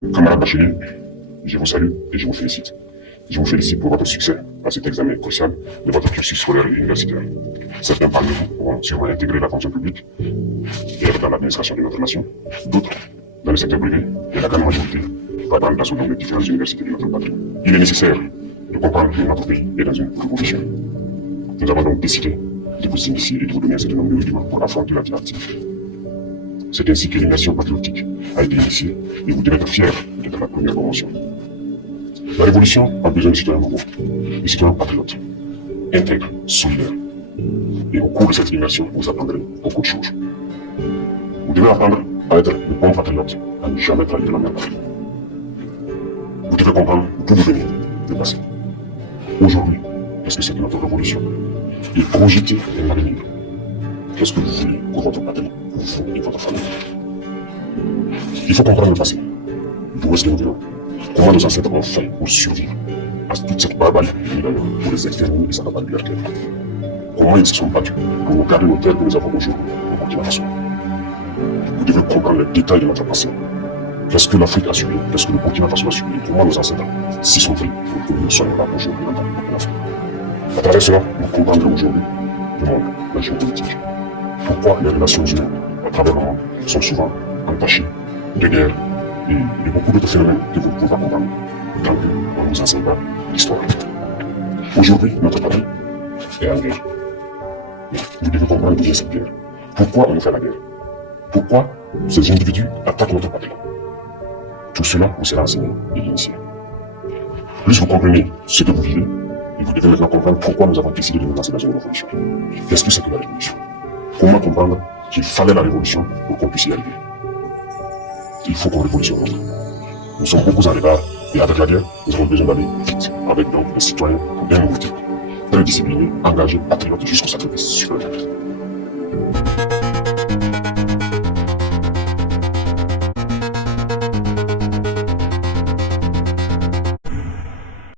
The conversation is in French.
Camarades bacheliers, je vous salue et je vous félicite. Je vous félicite pour votre succès à cet examen crucial de votre cursus scolaire et universitaire. Certains parmi vous auront sûrement intégré la fonction publique et être dans l'administration de notre nation. D'autres, dans le secteur privé, et la grande majorité va prendre place au nom des différentes universités de notre patrie. Il est nécessaire de comprendre que notre pays est dans une révolution. Nous avons donc décidé de vous initier et de vous donner un certain nombre de rudiments pour affronter la vie active. C'est ainsi que l'immersion patriotique a été initiée et vous devez être fiers d'être la première promotion. La révolution a besoin de citoyens nouveaux, de citoyens patriotes, intègres, solidaires. Et au cours de cette immersion, vous apprendrez beaucoup de choses. Vous devez apprendre à être de bons patriotes, à ne jamais trahir la même patrie. Vous devez comprendre d'où vous venez, le passé. Aujourd'hui, parce que c'est notre révolution, et projeter un avenir. Qu'est-ce que vous voulez pour votre patrie, pour vous et votre famille? Il faut comprendre le passé. D'où est-ce que nous venons? Comment nos ancêtres ont fait pour survivre à toute cette barbarie venue d'ailleurs pour les exterminer et s'accaparer leur terre? Comment ils se sont battus pour nous garder nos terres que nous avons aujourd'hui au Burkina Faso? Vous devez comprendre les détails de notre passé. Qu'est-ce que l'Afrique a subi? Qu'est-ce que le Burkina Faso a subi? Comment nos ancêtres s'y sont pris pour que nous ne soyons pas aujourd'hui en tant que Burkina Faso? À travers cela, vous comprendrez aujourd'hui le monde, la géopolitique. Pourquoi les relations humaines à travers le monde sont souvent entachées de guerre et de beaucoup d'autres phénomènes que vous ne pouvez pas comprendre tant qu'on ne vous enseigne pas l'histoire. Aujourd'hui, notre patrie est en guerre. Mais vous devez comprendre d'où vient cette guerre. Pourquoi on nous fait la guerre? Pourquoi ces individus attaquent notre patrie? Tout cela vous sera enseigné et initié. Plus vous comprenez ce que vous vivez, et vous devez maintenant comprendre pourquoi nous avons décidé de nous lancer dans une révolution. Qu'est-ce que c'est que la révolution? Comment comprendre qu'il fallait la révolution pour qu'on puisse y arriver? Il faut qu'on révolutionne notre. Nous sommes beaucoup en retard et avec la guerre, nous avons besoin d'aller vite avec donc des citoyens bien motivés, très disciplinés, engagés, patriotes jusqu'au sacrifice suprême.